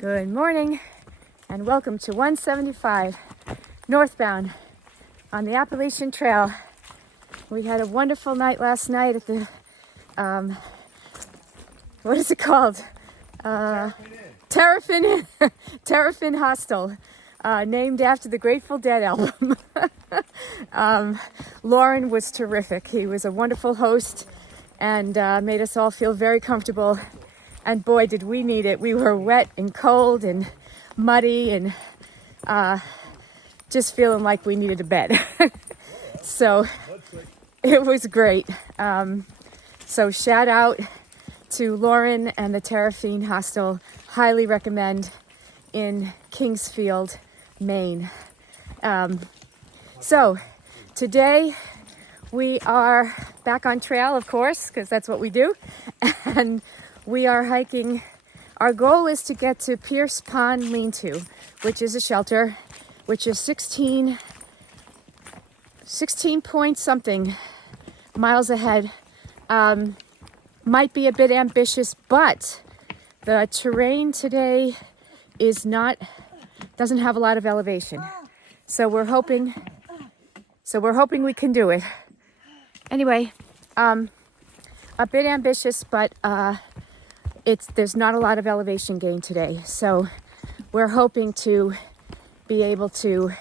Good morning and welcome to 175 northbound on the Appalachian Trail. We had a wonderful night last night at the, what is it called? Terrapin Hostel, named after the Grateful Dead album. Lauren was terrific. He was a wonderful host and made us all feel very comfortable. And boy, did we need it. We were wet and cold and muddy and just feeling like we needed a bed. So it was great. So shout out to Lauren and the Terrapin Hostel. Highly recommend in Kingsfield, Maine. So today we are back on trail, of course, because that's what we do. And we are hiking. Our goal is to get to Pierce Pond Lean-To, which is a shelter, which is 16 point something miles ahead. Might be a bit ambitious, but the terrain today doesn't have a lot of elevation. So we're hoping we can do it. Anyway, a bit ambitious, but there's not a lot of elevation gain today. So we're hoping to be able to,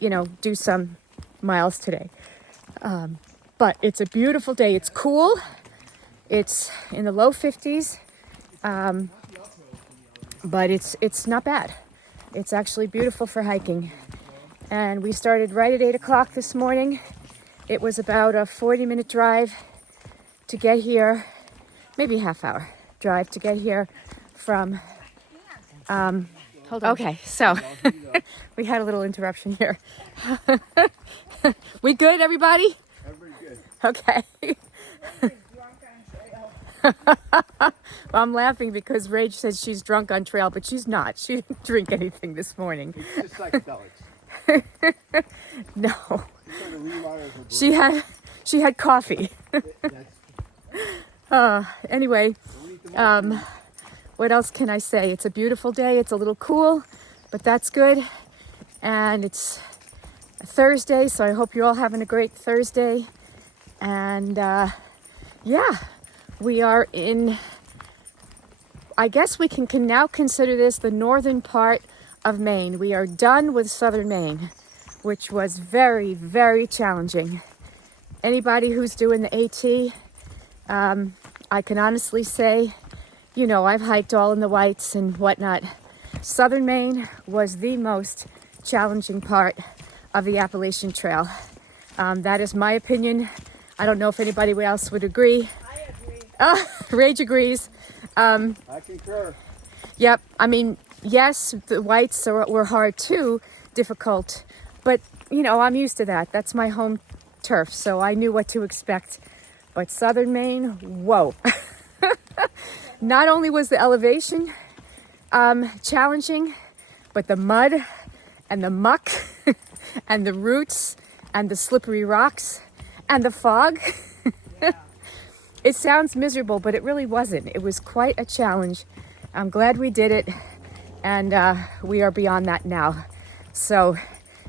do some miles today. But it's a beautiful day. It's cool. It's in the low 50s. But it's not bad. It's actually beautiful for hiking. And we started right at 8 o'clock this morning. It was about a 40-minute drive to get here, maybe a half hour drive to get here from, hold on. Okay, so we had a little interruption here. We good, everybody? Everybody good. Okay. Well, I'm laughing because Rach says she's drunk on trail, but she's not. She didn't drink anything this morning. It's just psychedelics. No. She had coffee. Anyway, what else can I say? It's a beautiful day. It's a little cool, but that's good. And it's a Thursday, so I hope you're all having a great Thursday. And yeah, we are in, I guess we can now consider this the northern part of Maine. We are done with southern Maine, which was very, very challenging. Anybody who's doing the AT, I can honestly say, I've hiked all in the whites and whatnot. Southern Maine was the most challenging part of the Appalachian Trail. That is my opinion. I don't know if anybody else would agree. I agree. Rage agrees. I concur. Yep. I mean, yes, the whites were hard too, difficult. But, I'm used to that. That's my home turf, so I knew what to expect. But southern Maine, whoa. Not only was the elevation challenging, but the mud and the muck and the roots and the slippery rocks and the fog. Yeah. It sounds miserable, but it really wasn't. It was quite a challenge. I'm glad we did it, and we are beyond that now. So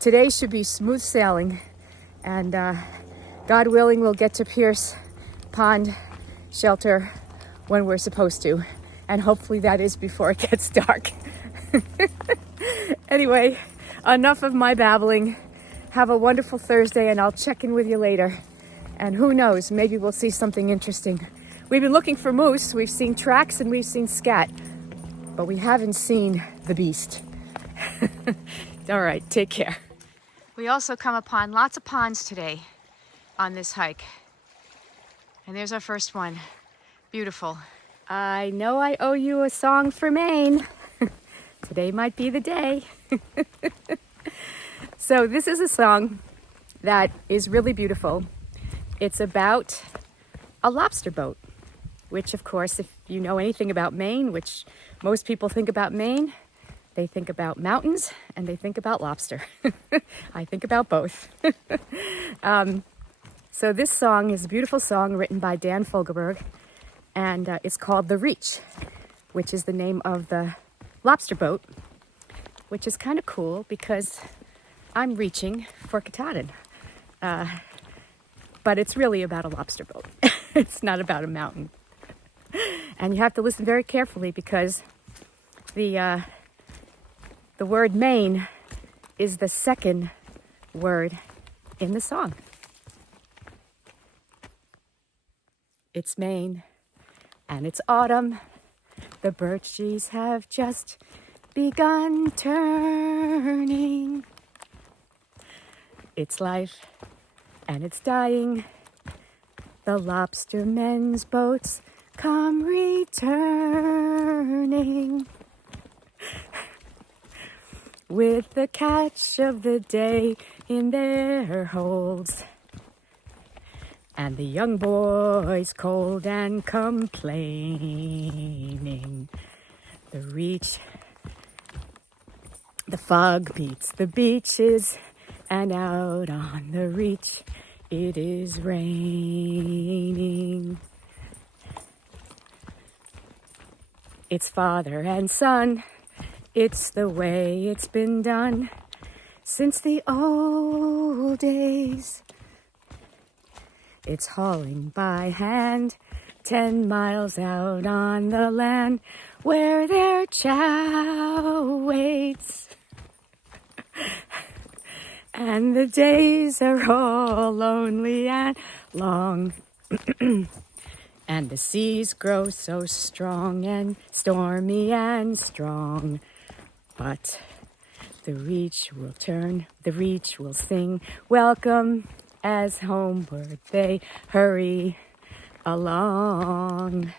today should be smooth sailing, and God willing, we'll get to Pierce Pond Shelter when we're supposed to, and hopefully that is before it gets dark. Anyway, enough of my babbling. Have a wonderful Thursday, and I'll check in with you later. And who knows, maybe we'll see something interesting. We've been looking for moose. We've seen tracks and we've seen scat, but we haven't seen the beast. All right, take care. We also come upon lots of ponds today on this hike. And there's our first one. Beautiful. I know I owe you a song for Maine. Today might be the day. So this is a song that is really beautiful. It's about a lobster boat, which of course, if you know anything about Maine, which most people think about Maine, they think about mountains and they think about lobster. I think about both. So this song is a beautiful song written by Dan Fogelberg, and it's called The Reach, which is the name of the lobster boat, which is kind of cool because I'm reaching for Katahdin. But it's really about a lobster boat. It's not about a mountain. And you have to listen very carefully because the word Maine is the second word in the song. It's Maine and it's autumn. The birch trees have just begun turning. It's life and it's dying. The lobstermen's boats come returning with the catch of the day in their holds, and the young boys cold and complaining. The fog beats the beaches, and out on the reach it is raining. It's father and son, it's the way it's been done since the old days. It's hauling by hand 10 miles out on the land where their chow waits. And the days are all lonely and long. And the seas grow so strong and stormy and strong. But the reach will turn, the reach will sing, welcome as homeward they hurry along.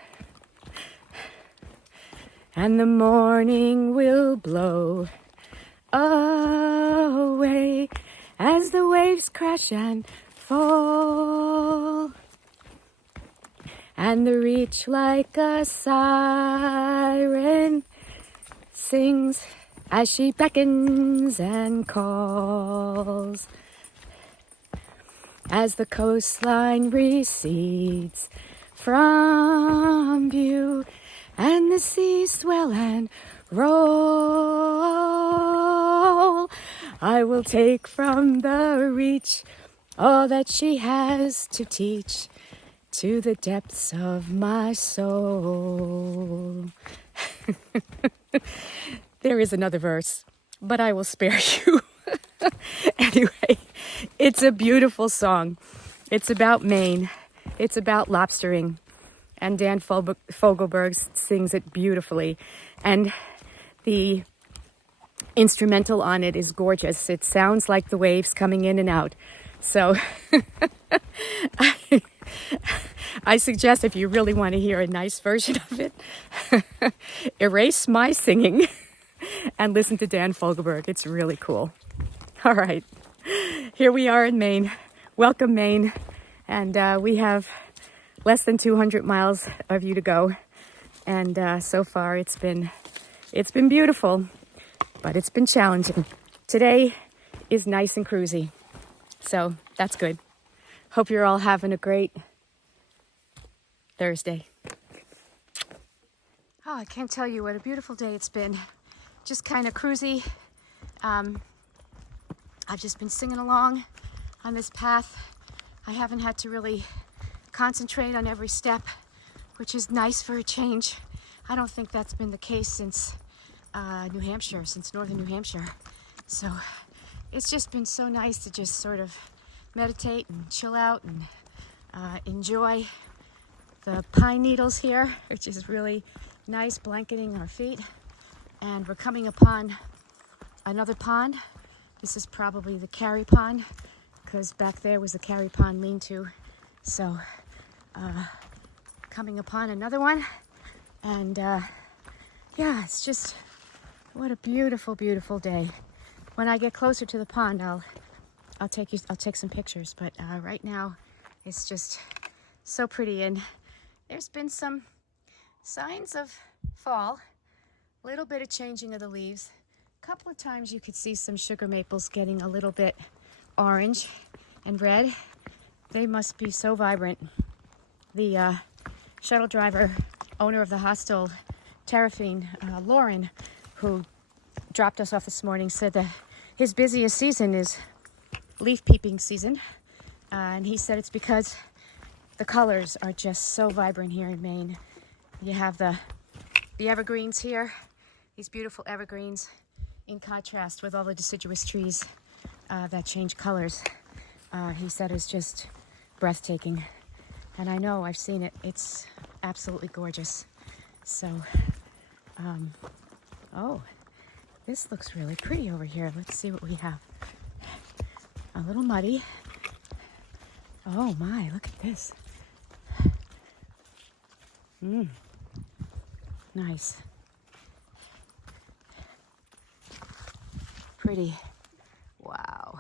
And the morning will blow away as the waves crash and fall. And the reach like a siren sings as she beckons and calls. As the coastline recedes from view and the seas swell and roll, I will take from the reach all that she has to teach to the depths of my soul. There is another verse, but I will spare you. Anyway, it's a beautiful song. It's about Maine. It's about lobstering. And Dan Fogelberg sings it beautifully. And the instrumental on it is gorgeous. It sounds like the waves coming in and out. So I suggest if you really want to hear a nice version of it, erase my singing and listen to Dan Fogelberg. It's really cool. All right, here we are in Maine. Welcome, Maine. And we have less than 200 miles of you to go. And so far it's been beautiful, but it's been challenging. Today is nice and cruisy. So that's good. Hope you're all having a great Thursday. Oh, I can't tell you what a beautiful day it's been. Just kind of cruisy. I've just been singing along on this path. I haven't had to really concentrate on every step, which is nice for a change. I don't think that's been the case since New Hampshire, since northern New Hampshire. So it's just been so nice to just sort of meditate and chill out and enjoy the pine needles here, which is really nice, blanketing our feet. And we're coming upon another pond. This is probably the Carry Pond, because back there was the Carry Pond lean-to. So coming upon another one. And yeah, it's just, what a beautiful, beautiful day. When I get closer to the pond, I'll take some pictures. But right now, it's just so pretty. And there's been some signs of fall, a little bit of changing of the leaves. A couple of times you could see some sugar maples getting a little bit orange and red. They must be so vibrant. The shuttle driver, owner of the hostel, Terrafine, Lauren, who dropped us off this morning, said that his busiest season is leaf peeping season. And he said it's because the colors are just so vibrant here in Maine. You have the evergreens here, these beautiful evergreens, in contrast with all the deciduous trees that change colors. He said it's just breathtaking. And I know, I've seen it. It's absolutely gorgeous. So, oh, this looks really pretty over here. Let's see what we have. A little muddy. Oh my, look at this. Nice. Pretty. Wow.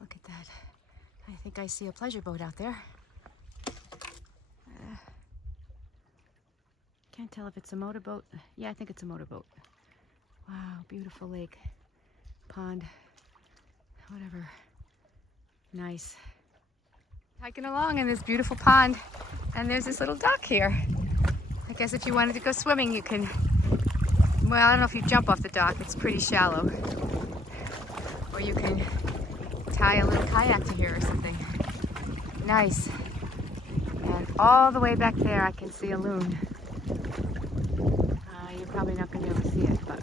Look at that. I think I see a pleasure boat out there. Can't tell if it's a motorboat. Yeah, I think it's a motorboat. Wow, beautiful lake, pond, whatever. Nice. Hiking along in this beautiful pond, and there's this little dock here. I guess if you wanted to go swimming, you can, well, I don't know if you jump off the dock, it's pretty shallow. Or you can tie a little kayak to here or something. Nice. And all the way back there, I can see a loon. You're probably not going to be able to see it, but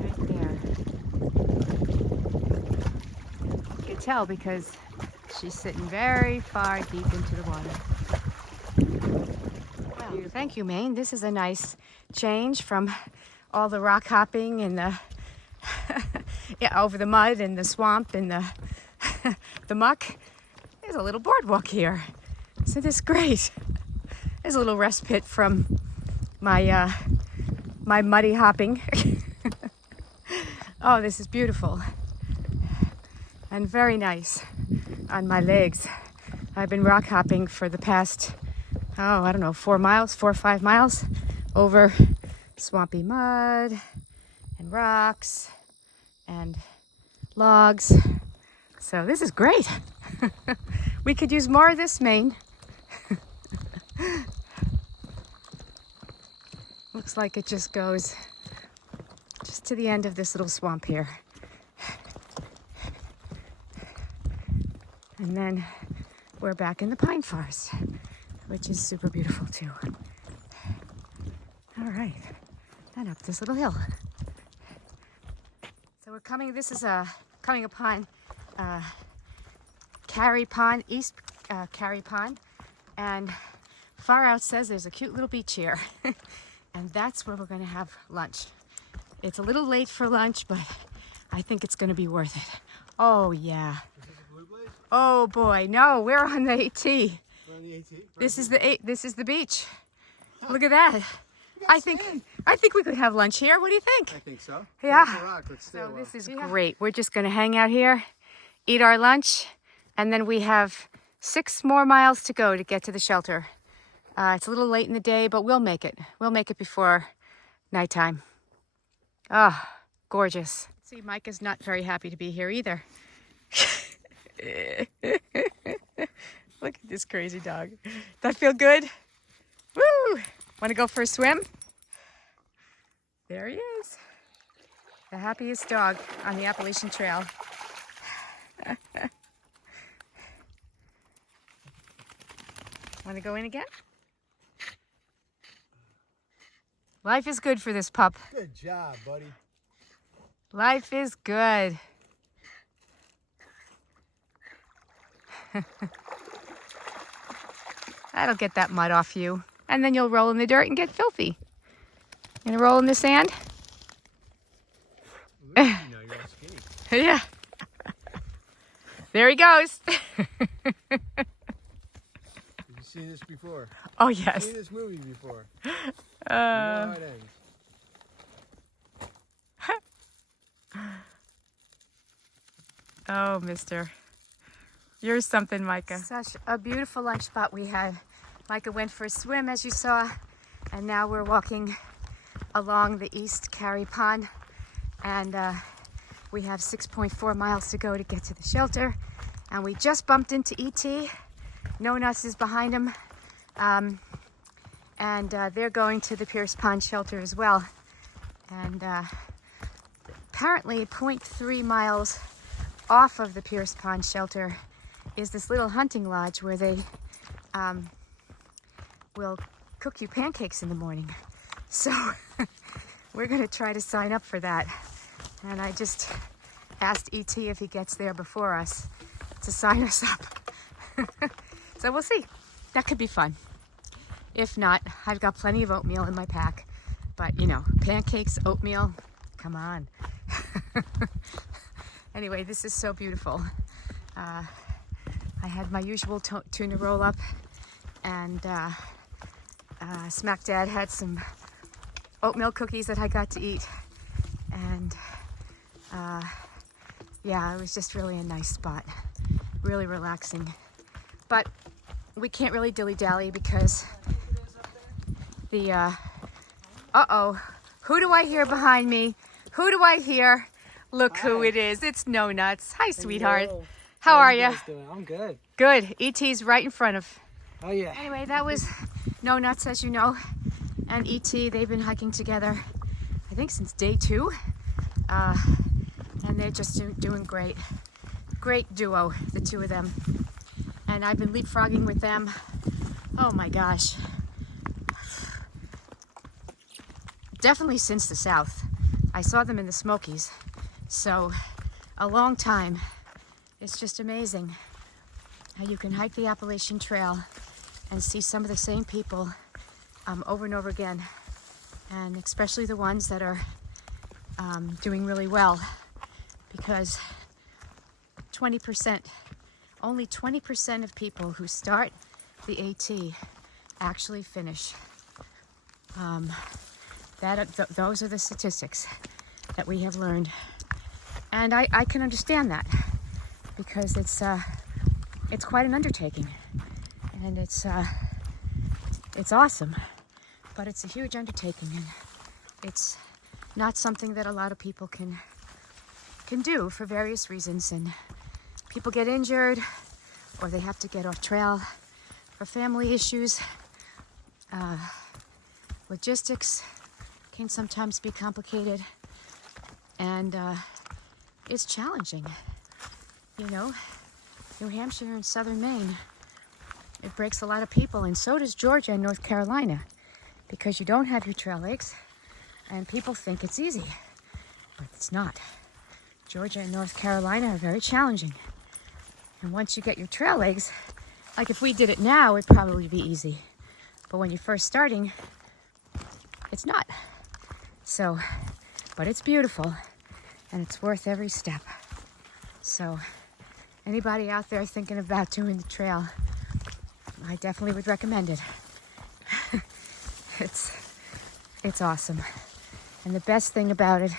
right there. You can tell because she's sitting very far deep into the water. Well, thank you, Maine. This is a nice change from all the rock hopping and the yeah, over the mud and the swamp and the the muck. There's a little boardwalk here. Isn't this great? There's a little respite from my my muddy hopping. Oh, this is beautiful and very nice on my legs. I've been rock hopping for the past, oh, I don't know, 4 or 5 miles over swampy mud and rocks and logs. So this is great. We could use more of this, Maine. Looks like it just goes just to the end of this little swamp here. And then we're back in the pine forest, which is super beautiful too. All right, and up this little hill. So we're coming, this is coming upon Carey Pond, East Carey Pond, and Far Out says there's a cute little beach here. And that's where we're going to have lunch. It's a little late for lunch, but I think it's going to be worth it. Oh, yeah. Is this a Blue Blaze? Oh, boy. No, we're on the AT. We're on the AT? This is the beach. Look at that. I think we could have lunch here. What do you think? I think so. Yeah. So this is great. We're just going to hang out here, eat our lunch, and then we have 6 more miles to go to get to the shelter. It's a little late in the day, but we'll make it. We'll make it before nighttime. Oh, gorgeous. See, Micah's not very happy to be here either. Look at this crazy dog. That feel good? Woo! Want to go for a swim? There he is. The happiest dog on the Appalachian Trail. Want to go in again? Life is good for this pup. Good job, buddy. Life is good. That'll get that mud off you. And then you'll roll in the dirt and get filthy. You gonna roll in the sand? Ooh, you know, you're all skinny. Yeah. There he goes. Have you seen this before? Oh, You've yes. seen this movie before. You know how it ends. Oh, mister. You're something, Micah. Such a beautiful lunch spot we had. Micah went for a swim, as you saw, and now we're walking along the East Carey Pond, and we have 6.4 miles to go to get to the shelter, and we just bumped into E.T. No Nuts is behind him, and they're going to the Pierce Pond shelter as well. And apparently 0.3 miles off of the Pierce Pond shelter is this little hunting lodge where they will cook you pancakes in the morning. So we're gonna try to sign up for that. And I just asked E.T. if he gets there before us to sign us up. So we'll see. That could be fun. If not, I've got plenty of oatmeal in my pack. But you know, pancakes, oatmeal, come on. Anyway, this is so beautiful. I had my usual tuna roll up, and Smack Dad had some oatmeal cookies that I got to eat. And yeah, it was just really a nice spot, really relaxing. But we can't really dilly-dally because the, uh-oh, who do I hear behind me? Who do I hear? Look who it is. It's No Nuts. Hi, sweetheart. Hello. How are you you? guys doing? I'm good. Good. E.T.'s right in front of. Oh yeah. Anyway, that was No Nuts, as you know, and E.T. They've been hiking together, I think, since day 2. And they're just doing great. Great duo, the two of them. And I've been leapfrogging with them. Oh my gosh. Definitely since the South. I saw them in the Smokies. So, a long time. It's just amazing how you can hike the Appalachian Trail and see some of the same people over and over again. And especially the ones that are doing really well, because 20%, only 20% of people who start the AT actually finish. Those are the statistics that we have learned. And I can understand that, because it's quite an undertaking, and it's awesome, but it's a huge undertaking, and it's not something that a lot of people can do for various reasons. And people get injured, or they have to get off trail for family issues. Logistics can sometimes be complicated, and it's challenging. You know, New Hampshire and southern Maine, it breaks a lot of people, and so does Georgia and North Carolina, because you don't have your trail legs, and people think it's easy, but it's not. Georgia and North Carolina are very challenging, and once you get your trail legs, like if we did it now, it'd probably be easy, but when you're first starting, it's not. So, but it's beautiful, and it's worth every step. So, anybody out there thinking about doing the trail, I definitely would recommend it. It's awesome. And the best thing about it,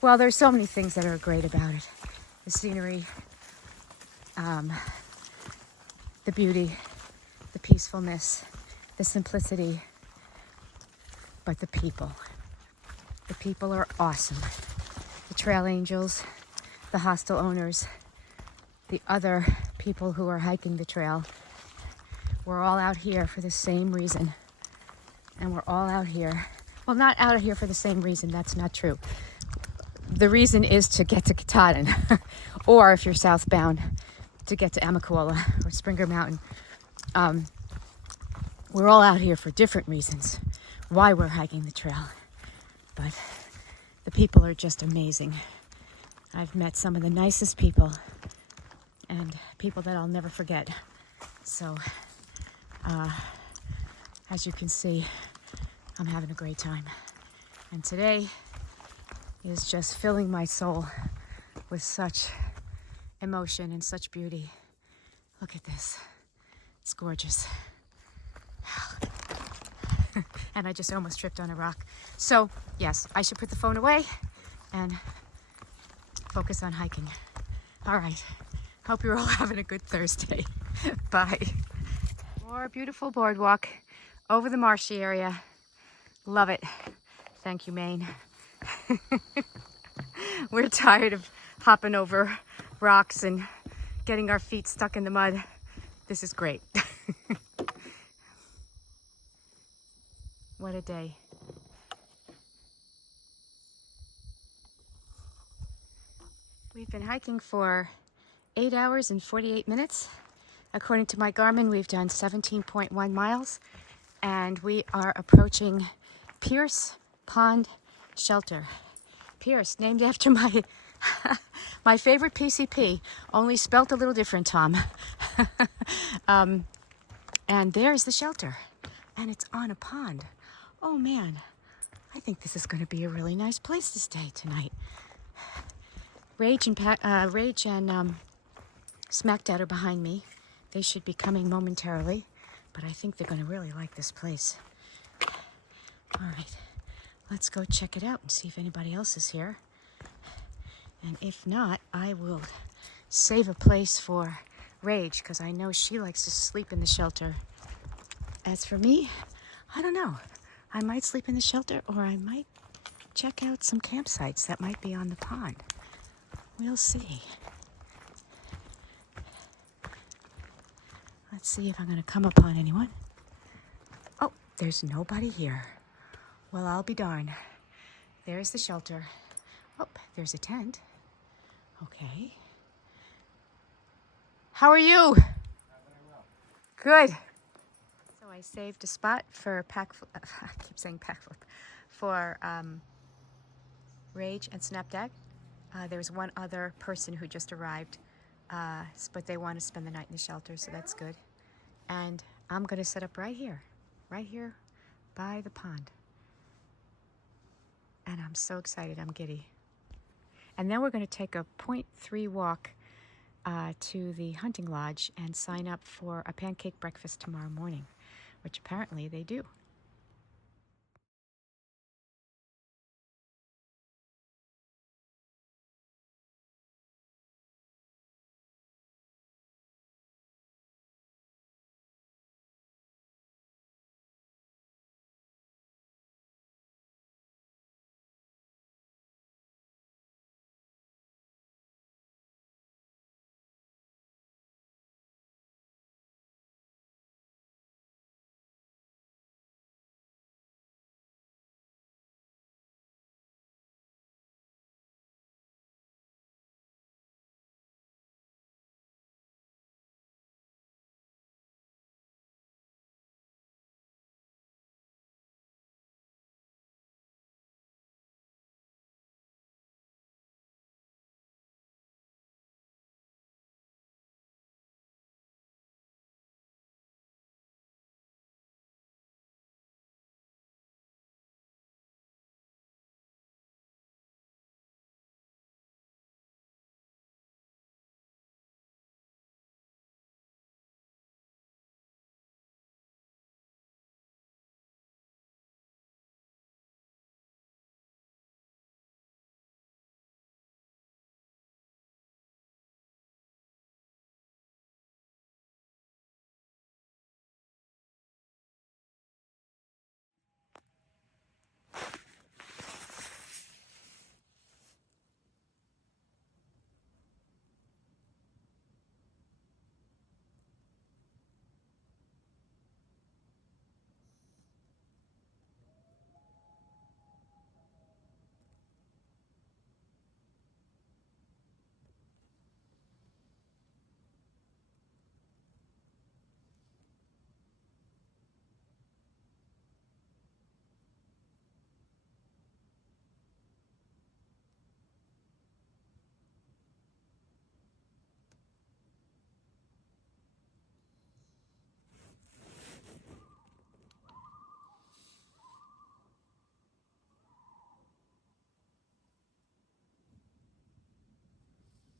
well, there's so many things that are great about it. The scenery, the beauty, the peacefulness, the simplicity, but the people. The people are awesome. The trail angels, the hostel owners, the other people who are hiking the trail. We're all out here for the same reason. And we're all out here. Well, not out here for the same reason. That's not true. The reason is to get to Katahdin. Or if you're southbound, to get to Amaquola or Springer Mountain. We're all out here for different reasons why we're hiking the trail. But the people are just amazing. I've met some of the nicest people, and people that I'll never forget. So, as you can see, I'm having a great time. And today is just filling my soul with such emotion and such beauty. Look at this. It's gorgeous. And I just almost tripped on a rock. So, yes, I should put the phone away and focus on hiking. All right. Hope you're all having a good Thursday. Bye. More beautiful boardwalk over the marshy area. Love it. Thank you, Maine. We're tired of hopping over rocks and getting our feet stuck in the mud. This is great. What a day. We've been hiking for 8 hours and 48 minutes. According to my Garmin, we've done 17.1 miles, and we are approaching Pierce Pond Shelter. Pierce, named after my my favorite PCP, only spelt a little different, Tom. And there's the shelter, and it's on a pond. Oh man, I think this is going to be a really nice place to stay tonight. Rage and Smackdad are behind me. They should be coming momentarily, but I think they're going to really like this place. All right, let's go check it out and see if anybody else is here. And if not, I will save a place for Rage, because I know she likes to sleep in the shelter. As for me, I don't know. I might sleep in the shelter, or I might check out some campsites that might be on the pond. We'll see. Let's see if I'm going to come upon anyone. Oh, there's nobody here. Well, I'll be darned. There's the shelter. Oh, there's a tent. Okay. How are you? Good. So I saved a spot for I keep saying packflip, for Rage and Snapdad. There's one other person who just arrived, but they want to spend the night in the shelter, so that's good. And I'm going to set up right here by the pond. And I'm so excited, I'm giddy. And then we're going to take a 0.3 walk to the hunting lodge and sign up for a pancake breakfast tomorrow morning, which apparently they do.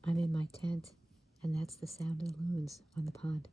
I'm in my tent, and that's the sound of the loons on the pond.